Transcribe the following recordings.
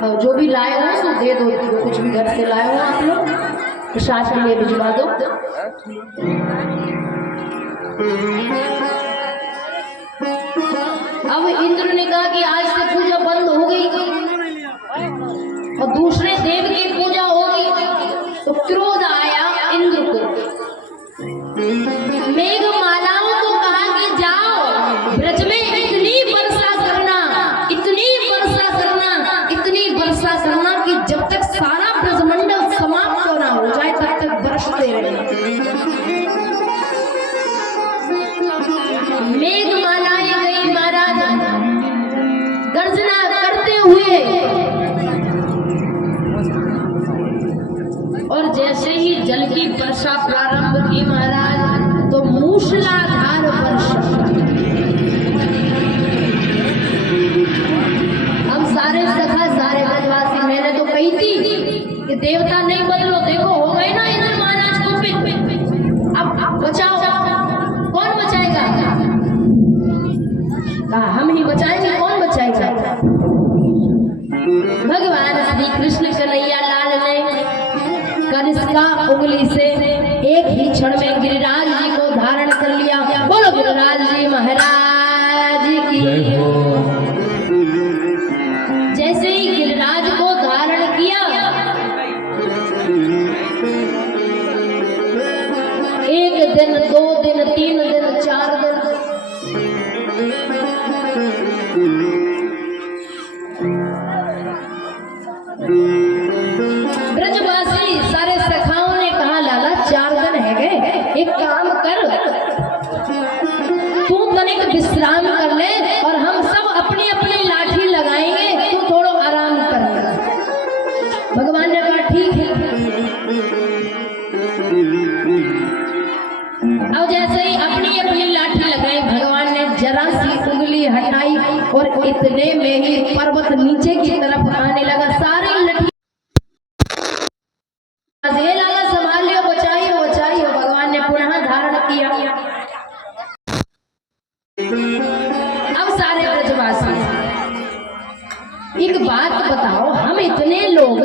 और जो भी लाए हो तो दे दो, जो कुछ भी घर से लाए हो आप लोग प्रसाद के लिए भिजवा दो। अब इंद्र ने कहा कि आज से पूजा बंद हो गई और दूसरे देव की पूजा होगी, तो क्रोध आया इंद्र को। मेघमालाओं को कहा कि जाओ ब्रज में इतनी वर्षा करना, इतनी वर्षा करना, इतनी वर्षा करना कि जब तक सारा ब्रजमंडल समाप्त ना हो जाए तब तक बरसते रहे। मेघमालाएं गई महाराज गर्जना करते हुए, और जैसे ही जल की वर्षा प्रारंभ की महाराज तो मूसलाधार वर्षा। हम सारे सखा सारे ब्रजवासी, मैंने तो कही थी कि देवता नहीं बदलो, देखो हो गए ना इंद्र महाराज को पिट, अब बचाओ, कौन बचाएगा? हम ही बचाएंगे, कौन बचाएगा? भगवान श्री कृष्ण कन्हैया लाल ने कनिष्का उंगली से एक ही क्षण में गिरिराज जी को धारण कर लिया। बोलो गिरिराज जी महाराज की। जैसे ही गिरिराज को धारण किया, एक दिन, 2 दिन, 3 दिन, 4 दिन, ब्रजवासी सारे सखाओं ने कहा लाला 4 दिन है गए, एक काम कर, तू तनिक विश्राम कर ले और हम सब अपनी अपनी लाठी लगाएंगे, तू थोड़ा आराम कर। भगवान ने कहा ठीक है। अब जैसे ही अपनी अपनी लाठी लगाई, भगवान ने जरा सी उंगली हटाई और इतने में ही पर्वत नीचे की तरफ आने लगा। सारी लठी लाला संभालियो, बचाइयो बचाइयो। भगवान ने पुनः धारण किया। अब सारे ब्रजवासी एक बात बताओ, हम इतने लोग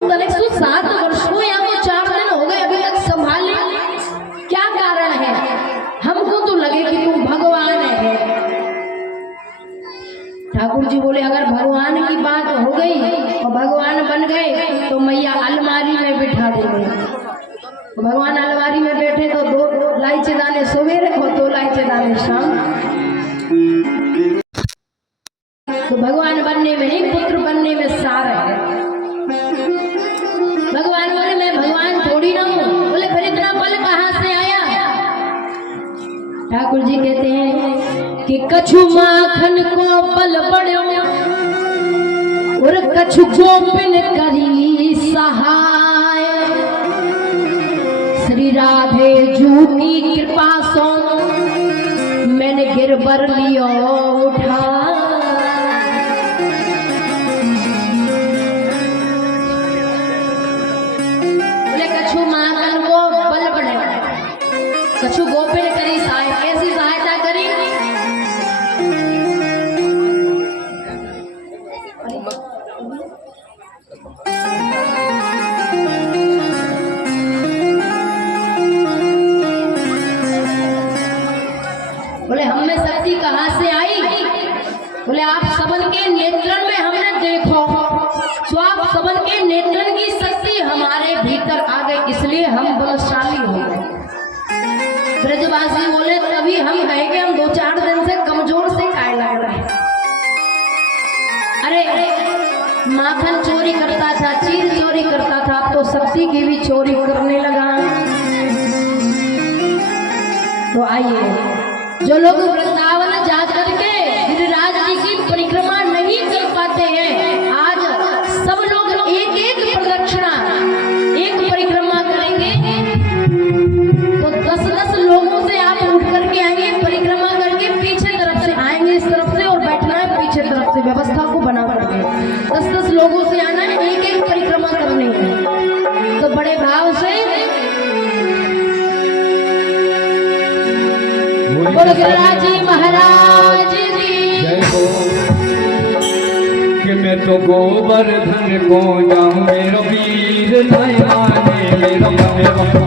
और 107 वर्ष को यहाँ को 4 दिन हो गए अभी तक संभाले, क्या कारण है? हमको तो लगे कि तू भगवान है। ठाकुर जी बोले अगर भगवान की बात हो गई और भगवान बन गए तो मैया अलमारी में बिठा देंगे। भगवान अलमारी में बैठे तो 2 इलायची दाने सवेरे और 2 इलायची दाने शाम। तो भगवान बनने में नहीं, पुत्र बनने में सार है। भगवान बोले मैं भगवान थोड़ी ना हूँ। बोले फिर इतना बल कहाँ से आया? ठाकुर जी कहते हैं कि कछु माखन को बल बढ़ो और कछु गोपिन करी सहाय। श्री राधे जू की कृपा सो मैंने गिरबर लियो उठा। बोले कछु माखन को बल बढ़े, कछु गोपिन करी सहाय। कैसी सहायता करी? बोले हम में शक्ति कहाँ से आई? बोले आप सबन के नेत्रन में हमने देखो, तो आप सबन के नेत्रन की शक्ति हमारे भीतर आ गई, इसलिए हम बलशाली हो गए। ब्रजवासी बोले तभी हम कहे कि हम 2-4 दिन से कमजोर से काय लग रहे हैं। अरे माखन चोरी करता था, चीज चोरी करता था, अब तो शक्ति की भी चोरी करने लगा। तो आइए जो लोग वृंदावन जा करके गिरिराज जी की परिक्रमा नहीं कर पाते हैं, आज सब लोग एक एक प्रदक्षिणा, एक परिक्रमा करेंगे तो 10-10 लोगों से आप उठ करके आएंगे, परिक्रमा करके पीछे तरफ से आएंगे, इस तरफ से, और बैठना है पीछे तरफ से। व्यवस्था को बना करके 10-10 लोगों से आना है, एक एक परिक्रमा करनी है। तो बड़े भाव से बोलो गिरिराज जी महाराज तो गोवर्धन को जाऊं मेरो वीर नहीं माने मेरा मन।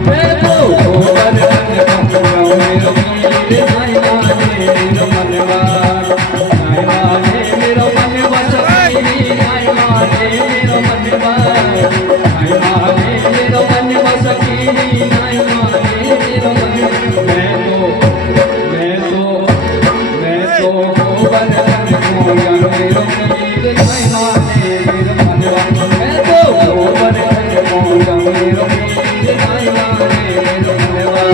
मैं तो गोवर्धन को जाऊं मेरो वीर नहीं माने मेरा मनवा। नहीं माने मेरा मनवा सखी नहीं माने मेरा मनवा। नहीं माने मेरा मनवा सखी नहीं माने मेरा मनवा। मैं तो गोवर्धन को जाऊं मेरो वीर नहीं माने मेरा मनवा। मैं तो गोवर्धन को जाऊं मेरो वीर नहीं माने मेरा मनवा।